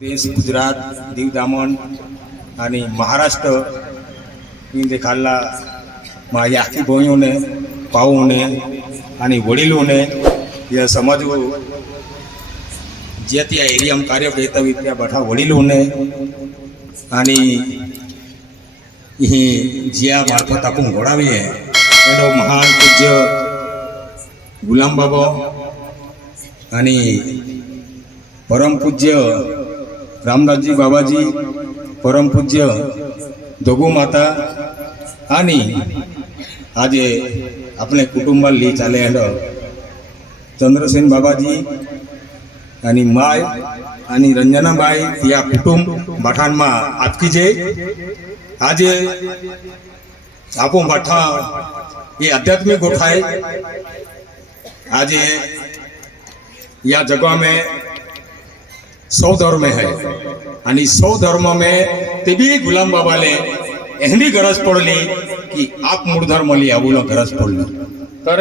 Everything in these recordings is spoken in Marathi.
देश गुजरात दीव दमण आणि महाराष्ट्र इंदे खाल्ला माझ्या आखी बहिणीने पाहूने आणि वडिलोने या समाज जे त्या एरियाम कार्य करता त्या बठा वडिलोने आणि ही ज्या मार्फत आपण घोडावीए एनो महान पूज्य गुलाम बाबा आणि परम पूज्य रामदासजी बाबाजी परम पूज्य दगू माता आणि आज अपने कुटुंबाली चाले चंद्रसेन बाबाजी आणि माय आणि रंजनाबाई या कुटुंब बाठांमा आपकी जे आज आपण बाठा ये आध्यात्मिक गोठा है। आज या जगह में 100 धर्म है आणि 100 धर्म में ते भी गुलाम बाबा ले एहनी गरज पड़ली कि आप मूल धर्म ली आबूला गरज पड़ल। तर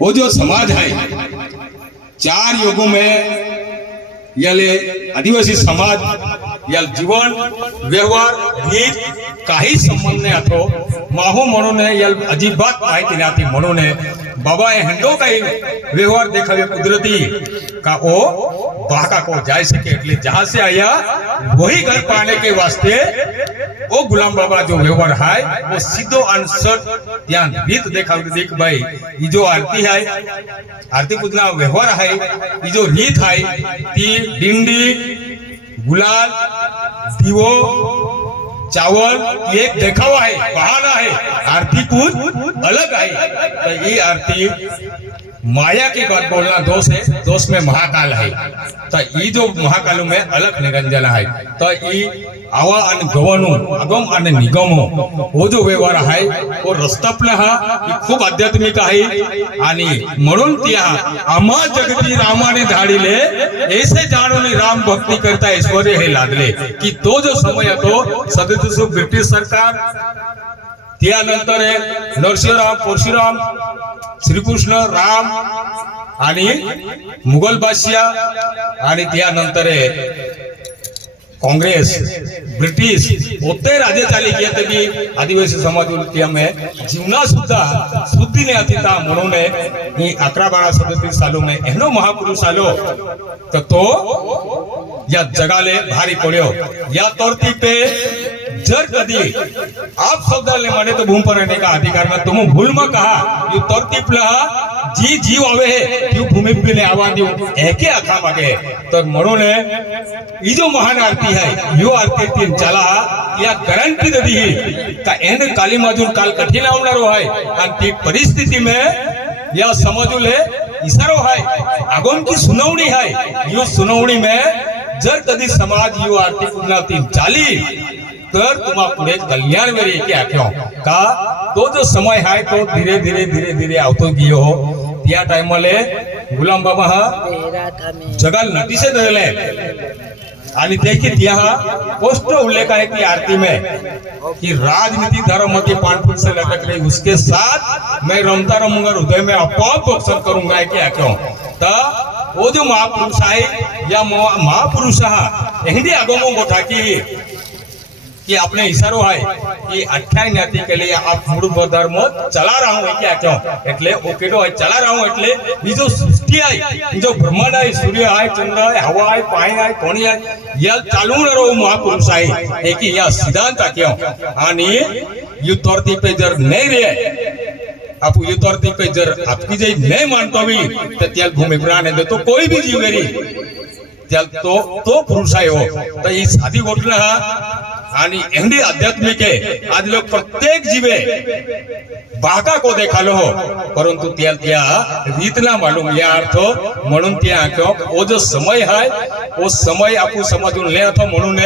वो जो समाज है 4 युगों में याले आदिवासी समाज या जीवन व्यवहार नीत काही संबंध नाही आतो माहो म्हणून या अजिबात माहिती नाही म्हणून बाबा हेंडो काही व्यवहार देखावे कुदरती का ओ बाका को जा सके એટલે जहां से आया वही घर पाने के वास्ते वो गुलाम बाबा जो व्यवहार है वो सीधो अनसट ध्यान रीत देखाव देख भाई ये जो आरती है आरती पूजना व्यवहार है ये जो रीत है ती डिंडी गुलाल दीवो चावल एक देखावा है बहाना है। आरती कुछ अलग है तो ये आरती माया की बात बोलना दोष है, दोष में महाकाल है तो ये जो महाकाल में अलग निरंजन है तो ये आवा अन गवनु अगम अन निगमो वो जो व्यवहार है वो रस्तपले हा खूब आध्यात्मिक है आणि म्हणून त्या आम्हा जगती रामाने धाडीले ऐसे जाणून राम भक्ती करता ऐश्वर्य हे लागले की तो जो समय तो सदस्य ब्रिटिश सरकार त्यानंतर नरसिंहराव परशुराम श्रीकृष्ण राम आणि मुघल बादशाह आणि त्यानंतर कांग्रेस ब्रिटिश होते राजे चाली किया तभी आदिवासी समाज में जीवना सुद्धा शुद्धि ने अतिता म्हणून ही 11-12-37 सालों में एनो महापुरुष आलो तो या जगाले भारी पड़ो या तौरती पे जर कदी आप शब्द ले माने तो भूमि पर रहने का अधिकार में तुम भूल में कहा ये तरतीब लहा जी जीव आवे है क्यों भूमि पे ले आवा दियो एके आखा मागे तो म्हणून ये जो महान आरती है यो आरती तीन चला या गारंटी दी का एन काली माजून काल कठीण आवनारो है आणि ती परिस्थिती में या समजूले इशारो है आगोन की सुनावणी है यो सुनावणी में जर कदी समाज यो आरती पूर्ण तीन चाली तर तुम्हा पुढे कल्याण वेरी क्या क्यों का तो जो समय है तो धीरे धीरे धीरे धीरे आवतो गियो त्या टाइमले गुलाम बाबा हा जगाल नटीसे धरले आणि देखिए यहाँ पोस्ट उल्लेख है कि आरती में कि राजनीति धर्म के पानपुर से लटक रही उसके साथ मैं रमता रहूंगा हृदय में अपॉप अवसर करूंगा क्या क्यों तो वो जो महापुरुष है या महापुरुष हिंदी आगमो गोठा कि अपने इशारो है कि 28 न्याति के लिए आप मूल धर्म चला रहा हूं क्या क्यों એટલે ओ केडो है चला रहा हूं એટલે बीजो सृष्टि है जो ब्रह्मांड है सूर्य है चंद्र है हवा है पानी है पानी है या चालू रो महापुरुष है कि या सिद्धांत क्यों आणि युद्धवर्ती पे जर नहीं रहे आप युद्धवर्ती पे जर आपकी जे नहीं मानतो भी तो त्याल भूमि प्राण है तो कोई भी जीव मेरी त्याल तो पुरुष है हो तो ये साधी घटना आणि एंडी आध्यात्मिक है आज लोग प्रत्येक जीवे बाका को देखालो हो परंतु त्या रीतना मालूम या अर्थ म्हणून त्या क्यों वो जो समय है वो समय आपको समजून ले अथवा म्हणून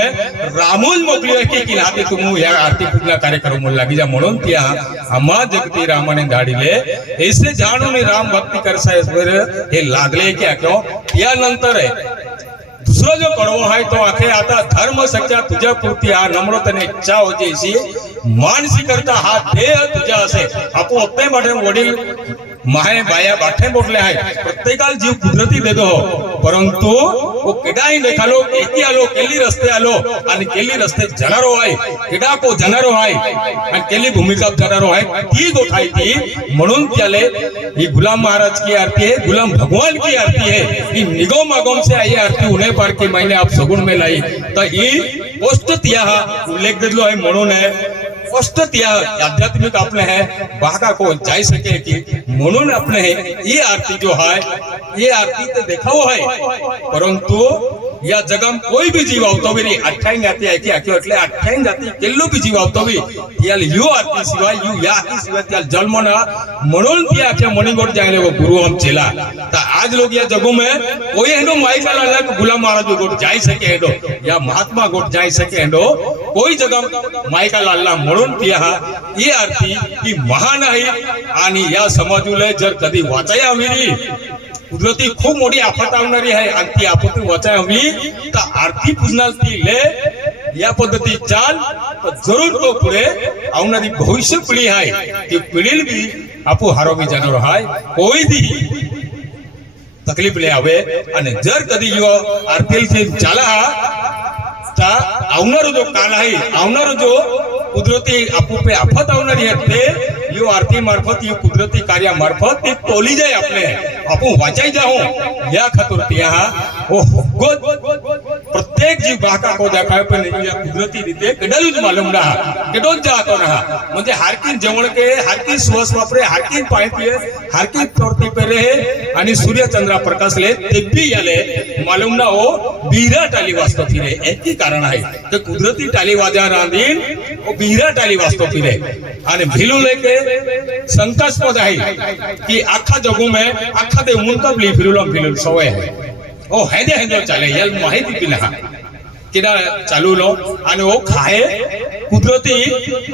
रामूल मोकली है की हाते तुम या आरती पूजना कार्यक्रम लागी जा म्हणून त्या आम्हा जगती रामाने धाडीले ऐसे जाणून राम भक्ती करसा हे लागले क्या क्यों त्यानंतर है दूसरा जो कड़वो है तो आखे आता धर्म सच्चा तुझ्या पुरती हा नम्रतेने इच्छा होती मानसी करता हा देह तुझ्या असे आपण ओते वडील माहे बाया बाठे बोटले हाय प्रत्येकाल जीव कुदरती देतो परंतु वो केडाही देखालो एकी आलो केली रस्ते आलो आणि केली रस्ते जनारो आहे केडा को जनारो आहे आणि केली भूमिका जनारो आहे ती गोठाई थी म्हणून त्याले ही गुलाम महाराज की आरती है गुलाम भगवान की आरती है ये निगम आगम से आई आरती उन्हें पार के महीने आप सगुण में लाई तो ये पोस्ट तिया उल्लेख दिलो है म्हणून है पोस्ट तिया आध्यात्मिक अपने है बागा को जाई सके कि म्हणून अपने है ये आरती जो है ये आरती तो देखा हुआ है परंतु या जगम कोई भी जीव आवतो भी अठ्ठाईन जाती है कि आके એટલે 28 जाती केल्लो भी जीव आवतो भी त्याल यू आरती शिवाय यू या आरती शिवाय त्याल जन्म ना म्हणून ती आके मणिगोट जायले वो गुरु हम चेला तो आज लोग या जगो में कोई हेडो माई का लाला गुलाम महाराज गोट जाई सके हेडो या महात्मा गोट जाई सके हेडो कोई जगह माई का लाला म्हणून ती ये आरती ही महान आहे आणि या समाजूले जर कधी वाचाया हवी कुदरती खूप मोठी आफत आवणारी आहे आणि ती आफत वाचाय हवी तर आरती पूजनाल ती ले या पद्धती चाल तर जरूर तो पुढे आवणारी भविष्य पिढी आहे ती पिढील भी आपू हारोवी जाणार आहे कोई भी तकलीफ ले आवे आणि जर कधी यो आरती से चाला ता आवणारो जो काल आहे आवणारो जो कुदरती आपू पे आफत आवणारी आहे ते यो आरती मार्फत यो कुदरती कार्य मार्फत ती तोली जाए अपने आपू वाचाई जाओ या खातर त्या ओ प्रत्येक जीव बाका को देखाय पण या कुदरती रीते केडलूच मालूम ना केडोच जातो ना म्हणजे हारकीन जेवण के हारकीन सुवास वापरे हारकीन पाय पिए हारकीन तोरती पे रहे आणि सूर्य चंद्र प्रकाशले ते भी याले मालूम ना हो बीरा टाली वाजतो फिरे एकी कारण आहे ते कुदरती टाली वाजा रांदीन ओ बीरा टाली वाजतो फिरे आणि भिलू लेके संकष्पद आहे कि आखा जगो में आखा दे उनका बली फिरुलम सवय है ओ हेदे हेदे चले यल माहिती बिना किडा चालू लो आणि ओ खाए कुदरती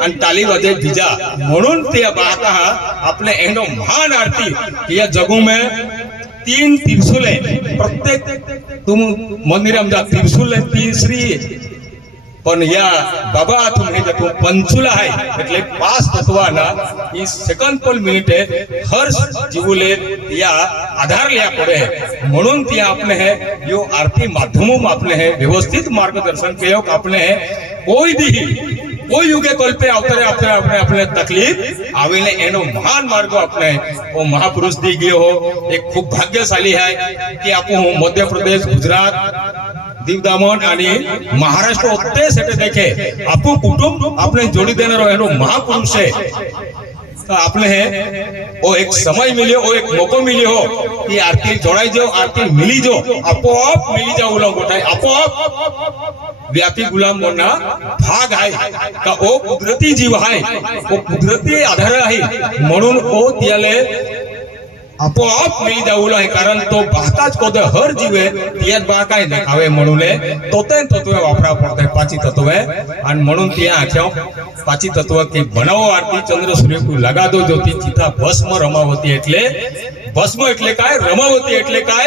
आणि ताली वाजे बीजा म्हणून ते बाका आपले एनो महान आरती या जगो में 3 त्रिशूल है प्रत्येक तुम मंदिर में जा त्रिशूल है तीसरी पण या बाबा तुम्ही जो पंचुला है એટલે पाच तत्वाना ई सेकंड पर मिनिट हर जीवले या आधार लिया पड़े म्हणून ती आपने है यो आरती माध्यमों में आपने है व्यवस्थित मार्गदर्शन केयो आपने है कोई युगे कल्पे अवतरे अपने अपने अपने तकलीफ आवेले एनो महान मार्ग अपने वो महापुरुष दी गयो हो एक खूब भाग्यशाली है कि आपो मध्य प्रदेश गुजरात दीव दमन आणि महाराष्ट्र उत्ते सेटे देखे आपको कुटुंब अपने जोड़ी देने रो महापुरुष है तो आपने है वो एक समय मिले वो एक मौको मिले हो कि आरती जोड़ाई जो आरती मिली जो आपो आप मिली जाओ गुलाम गोठाई आपो आप व्यापी गुलाम बनना भाग है का वो कुदरती जीव है वो कुदरती आधार है म्हणून वो त्याले आपोआप मिली जाऊला है कारण तो बाकाच कोदे हर जीवे तियात बाकाय देखावे म्हणूले तोते तत्व वापरा पडते पाची तत्व आणि म्हणून तिया आख्यो पाची तत्व की बनावो आरती चंद्र सूर्य को लगा दो ज्योति चिता भस्म रमावती भस्म એટલે काय रमावती એટલે काय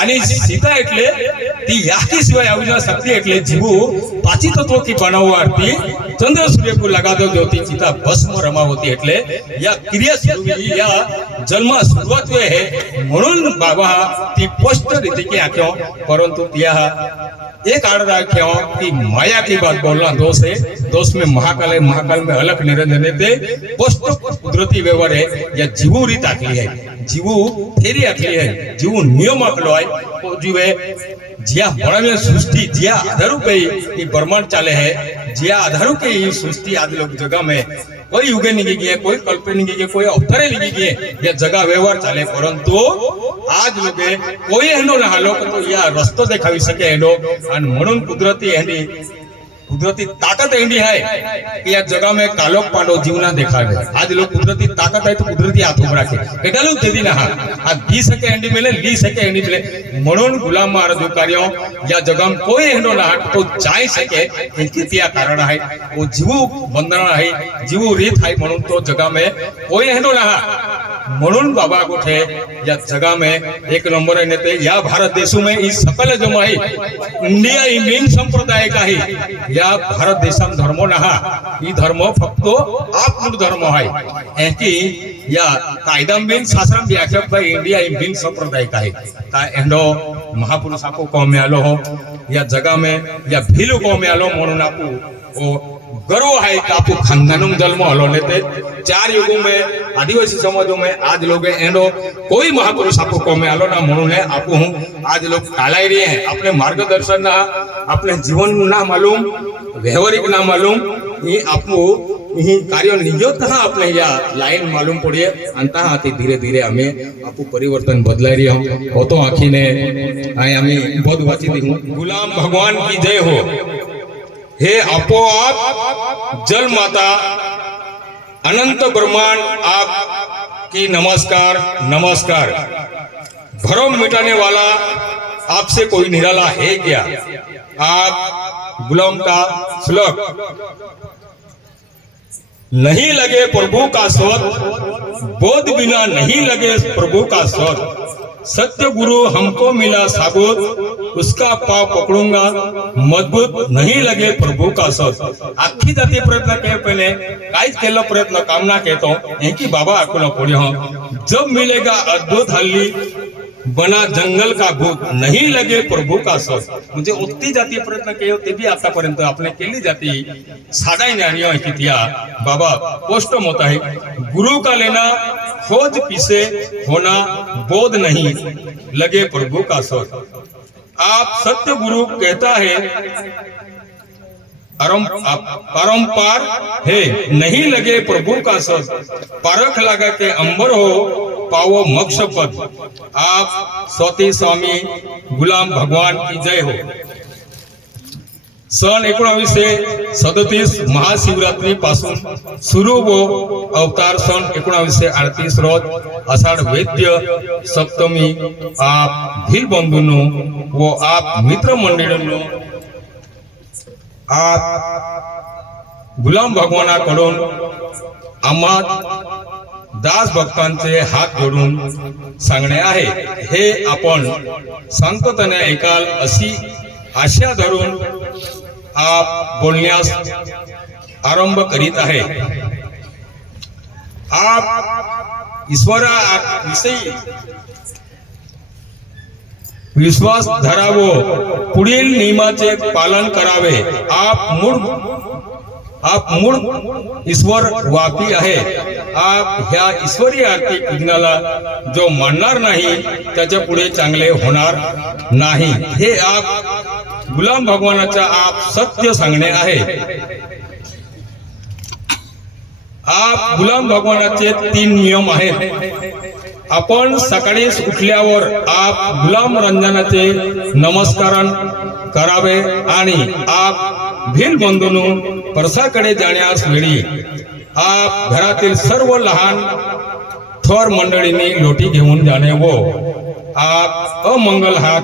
आणि सीता એટલે ती याकी सिवाय आविना शक्ति એટલે जीवो पाची तत्व की बनावो आरती चंद्र सूर्य को लगा दो ज्योति चिता भस्म रमावती એટલે या क्रिया सुरू या जन्म सुरुवात है म्हणून बाबा ती स्पष्ट रीति की आख्यो परंतु त्या एक आड़ राख्यो कि माया की बात बोलना दोष में महाकाल में अलग निरंजन दे स्पष्ट कुदरती व्यवहार है या जीवो रीत आखली है जीवो फेरी आखली है जीवो नियम आखलो है तो जीवे जिया बड़ा सृष्टि जिया आधारू पे ये ब्रह्मांड चाले है जिया आधारू के ये सृष्टि आज लोग जगह में कोई युगे नहीं गई है कोई कल्पे नहीं गई है कोई अवतरे नहीं गई है या जगह व्यवहार चाले परंतु आज लोगे कोई एनो ना हालो तो या रस्तो देखावी सके एनो आणि म्हणून कुदरती ताकत एंडी है कि या जगह में कालोक पांडो जीवना देखावे आज लोग कुदरती ताकत है तो कुदरती हाथ उभरा के केटालू देदी ना आ दी सके एंडी मिले ली सके एंडी मिले म्हणून गुलाम महाराज कार्य या जगह में कोई एंडो ना तो जाय सके इनकी त्या कारण है वो जीव बंधन है जीव रीत है म्हणून तो जगह में कोई एंडो ना म्हणून बाबा गोठे या जगा में एक नंबर आहे नेते या भारत देशों में इस सकल जो आहे इंडिया ही मेन संप्रदाय का आहे या भारत देशात धर्म नहा ही धर्म फक्त आपणूर धर्म आहे एकी या कायदा मेन शास्त्र व्याख्या भाई इंडिया ही मेन संप्रदाय का आहे ता एंडो महापुरुष आपको कौम में आलो हो या जगह में या भील कौम में आलो म्हणून आपको वो गर्व है कि आपको खानदानों में जन्म हलो लेते 4 युगों में आदिवासी समाजों में आज लोग एंडो कोई महापुरुष आपको कौम में आलो ना म्हणून है आपको हूँ आज लोग टालाई रहे हैं अपने मार्गदर्शन ना अपने जीवन ना मालूम व्यवहारिक ना मालूम ये आपको ये कार्य निजत हा अपने या लाइन मालूम पड़िए अंता आती धीरे धीरे हमें आपको परिवर्तन बदलाई रही हम हो तो आखी ने आए हमें बहुत वाची दी हूँ गुलाम भगवान की जय हो हे अपोआप जल माता अनंत ब्रह्मांड आप की नमस्कार नमस्कार भरम मिटाने वाला आपसे कोई निराला है क्या आप गुलाम का श्लोक नहीं लगे प्रभु का स्वर बोध बिना नहीं लगे प्रभु का स्वर सत्य गुरु हमको मिला साबुत उसका पाव पकड़ूंगा मजबूत नहीं लगे प्रभु का स्वर आखी जाती प्रयत्न के पहले काहीच केलं प्रयत्न कामना कहतो की बाबा आकुला पड़ी हो जब मिलेगा अद्भुत हल्ली बना जंगल का भूत नहीं लगे प्रभु का स्वर म्हणजे उठती जाती प्रयत्न के ते भी आतापर्यंत आपने केली जाती साधाई नारी है कि त्या बाबा पोस्ट होता है गुरु का लेना खोज पीछे होना बोध नहीं लगे प्रभु का स्वर आप सत्य गुरु कहता है परम्पार है नहीं लगे प्रभु का स्वर परख लगा के अंबर हो पावो मोक्ष पद आप स्वती स्वामी गुलाम भगवान की जय हो सन 1937 महाशिवरात्री पासून सुरू वो अवतार सन 1938 रोज आषाढ वैद्य सप्तमी आप भील बंधूंनो वो आप मित्र मंडळींनो आप गुलाम भगवानाकडून आम्हा दास भक्तांचे हात जोडून सांगणे आहे हे आपण शांततेने ऐकाल अशी आशा धरून आप बोलण्यास आरंभ करीत आहे आप ईश्वराविषयी विश्वास धरावो पुढील नियमाचे पालन करावे आप मूळ ईश्वर वापी आहे आप ह्या ईश्वरी आर्थिक विज्ञाला जो मानणार नाही त्याच्या पुढे चांगले होणार नाही हे आप गुलाम भगवानाचा आप सत्य सांगणे आहे आप गुलाम भगवानाचे 3 नियम आहेत आपण सकाळी उठल्यावर आप गुलाम रंजनाचे नमस्कारण करावे आणि आप भील बंधूंनो परसाकडे जाण्यास वेळी आप घरातील सर्व लहान थोर मंडळींनी लोटी घेऊन जाणे व आप अमंगल हात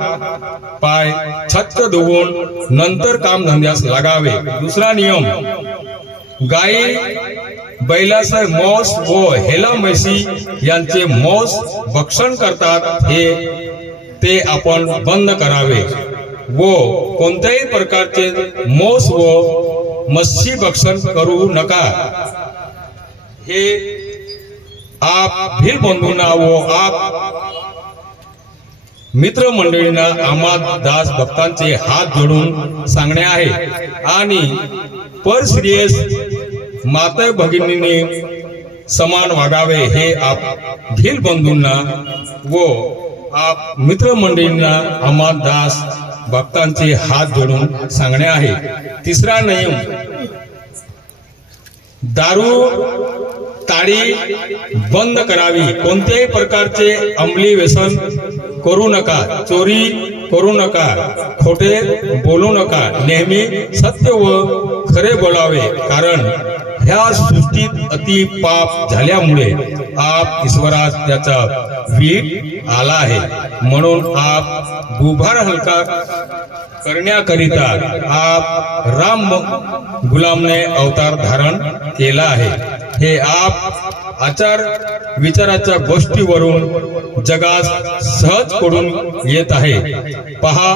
पाय छत धुवून नंतर काम धंद्यास लागावे दुसरा नियम गाई बैलाचे मौस व हेला म्हैसी यांचे मौस भक्षण करतात हे ते आपण बंद करावे व कोणत्याही प्रकारचे मौस व मत्स्य भक्षण करू नका हे आप भील बंधूंना व आप मित्र मंडळींना आम्हा दास भक्तांचे हात जोडून सांगणे आहे आणि पर श्रेयस माता भगिनींनी समान वागावे हे आप भील बंधूंना व आप मित्र मंडळींना आम्हा दास भक्तांचे हात जोडून सांगणे आहे तिसरा नियम दारू ताडी बंद करावी कोणत्याही प्रकारचे अंमली व्यसन करू नका चोरी करू नका खोटे बोलू नका नेहमी सत्य व खरे बोलावे कारण ह्या सृष्टीत अति पाप झाल्यामुळे आप ईश्वरास त्याचा वीट आला आहे म्हणून आप गुभार हलका करण्याकरिता आप राम गुलामने अवतार धारण केला आहे हे आप आचार विचाराच्या गोष्टीवरून जगास सहज पडून येत आहे। पहा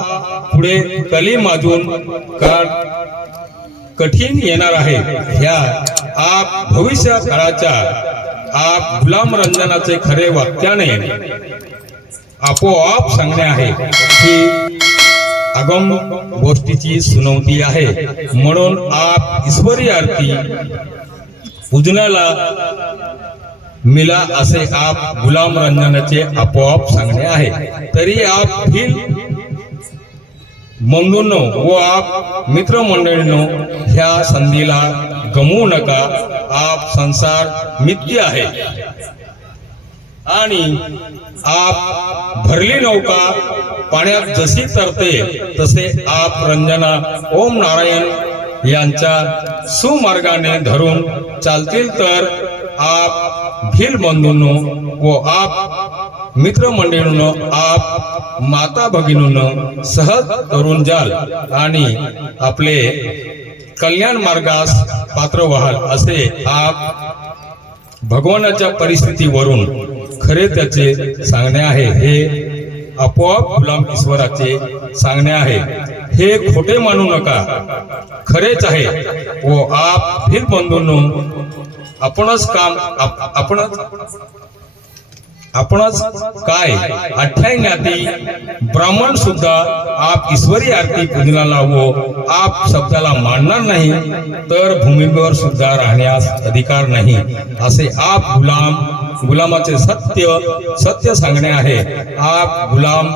पुढे कली माजून काळ कठीण येणार आहे। ह्या आप भविष्य काळाच्या आप गुलाम रंजनाचे खरे वाक्याने आपोआप सांगणे आहे की आगम गोष्टीची सुनवती आहे। म्हणून आप ईश्वरी आरती पूजनाला मिला असे आप गुलाम रंजनाचे आपोआप सांगणे आहे। तरी आप भील बंधूंनो व आप मित्रमंडळींनो ह्या संधीला गमवू नका। आप संसार मिथ्य आहे आणि आप भरली नौका पाण्यात जशी तरते तसे आप रंजना ओम नारायण यांच्या सुमार्गाने धरून चालतील तर आप भील बंधूंनो व आप मित्रमंडळींनो आप माता भगिनींनो सहज करून जाल आणि आपले कल्याण मार्गास पात्र व्हाल असे आप भगवानाच्या परिस्थितीवरून खरे त्याचे सांगणे आहे। हे आपोआप गुलाम ईश्वराचे सांगणे आहे। हे खोटे मानू नका, खरेच आहे। व आप भील बंधूंनो आपणच काय अठ्ठाई ज्ञाती ब्राह्मण सुद्धा आप ईश्वरी आरती पूजनाला व आप शब्दाला मानणार नाही तर भूमीवर सुद्धा राहण्यास अधिकार नाही असे आप गुलामाचे सत्य सांगणे आहे। आप गुलाम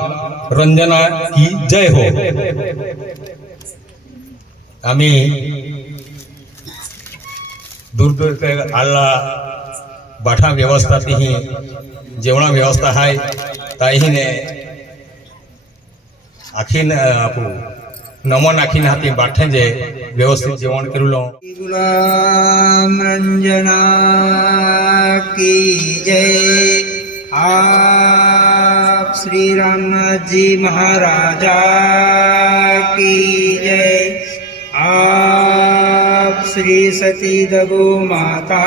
रंजना की जय हो। आम्ही दूर आला बाठा व्यवस्था ही जेवणा व्यवस्था आहे ताईने आखीन नमन आखीन हाती बाठे जे व्यवस्थित जेवण करूलो। गुलाम रंजना की जय। आप श्री रामनाथ जी महाराजा की जय। आप श्री सती दगो माता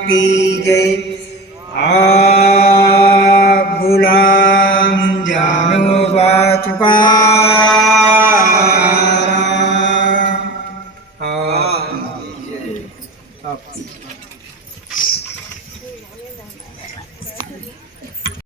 की जय। आप गुलाम जानो बातुका आप